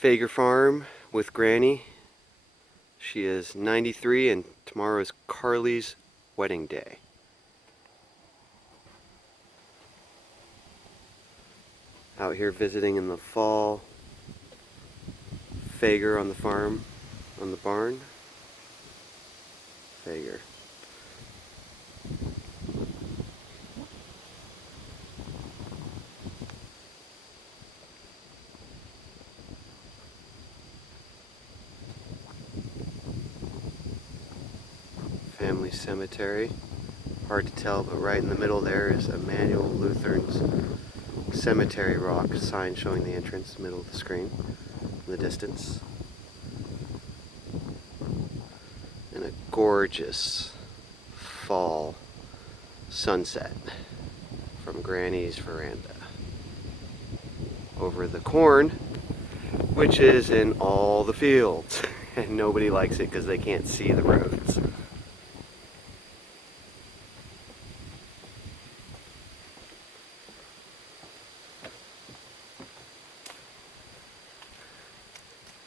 Fager farm with Granny. She is 93 and tomorrow is Carly's wedding day. Out here visiting in the fall. Fager on the farm, on the barn. Fager. Family cemetery. Hard to tell, but right in the middle there is Emmanuel Lutheran's cemetery rock sign showing the entrance, middle of the screen, in the distance. And a gorgeous fall sunset from Granny's veranda. Over the corn, which is in all the fields, and nobody likes it because they can't see the roads.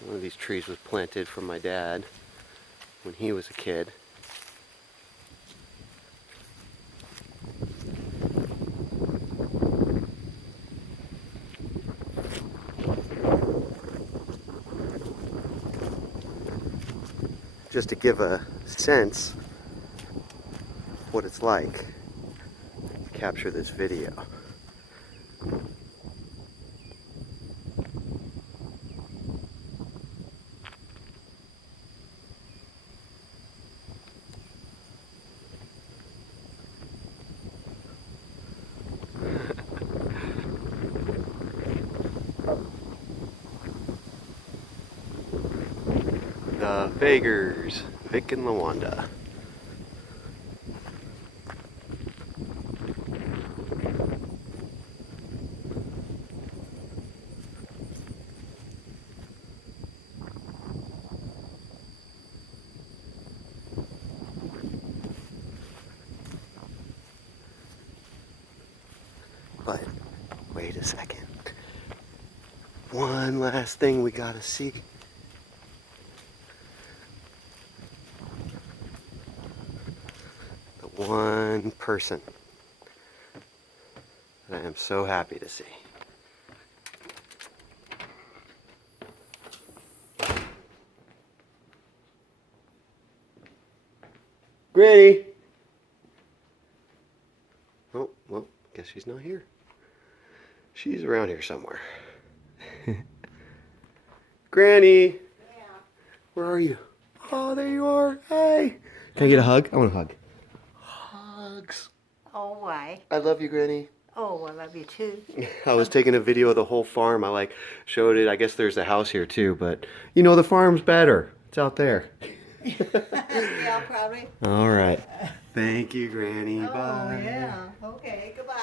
One of these trees was planted from my dad when he was a kid. Just to give a sense of what it's like to capture this video. The Fagers, Vic and Lawanda. But wait a second. One last thing we gotta see. One person that I am so happy to see. Granny! Oh, well, guess she's not here. She's around here somewhere. Granny! Yeah. Where are you? Oh, there you are. Hey! Can I get a hug? I want a hug. Hugs. Oh, why? I love you, Granny. Oh, I love you too. I was taking a video of the whole farm. I showed it. I guess there's a house here too, but you know the farm's better. It's out there. Yeah, probably. All right. Thank you, Granny. Oh, Bye. yeah. Okay, goodbye.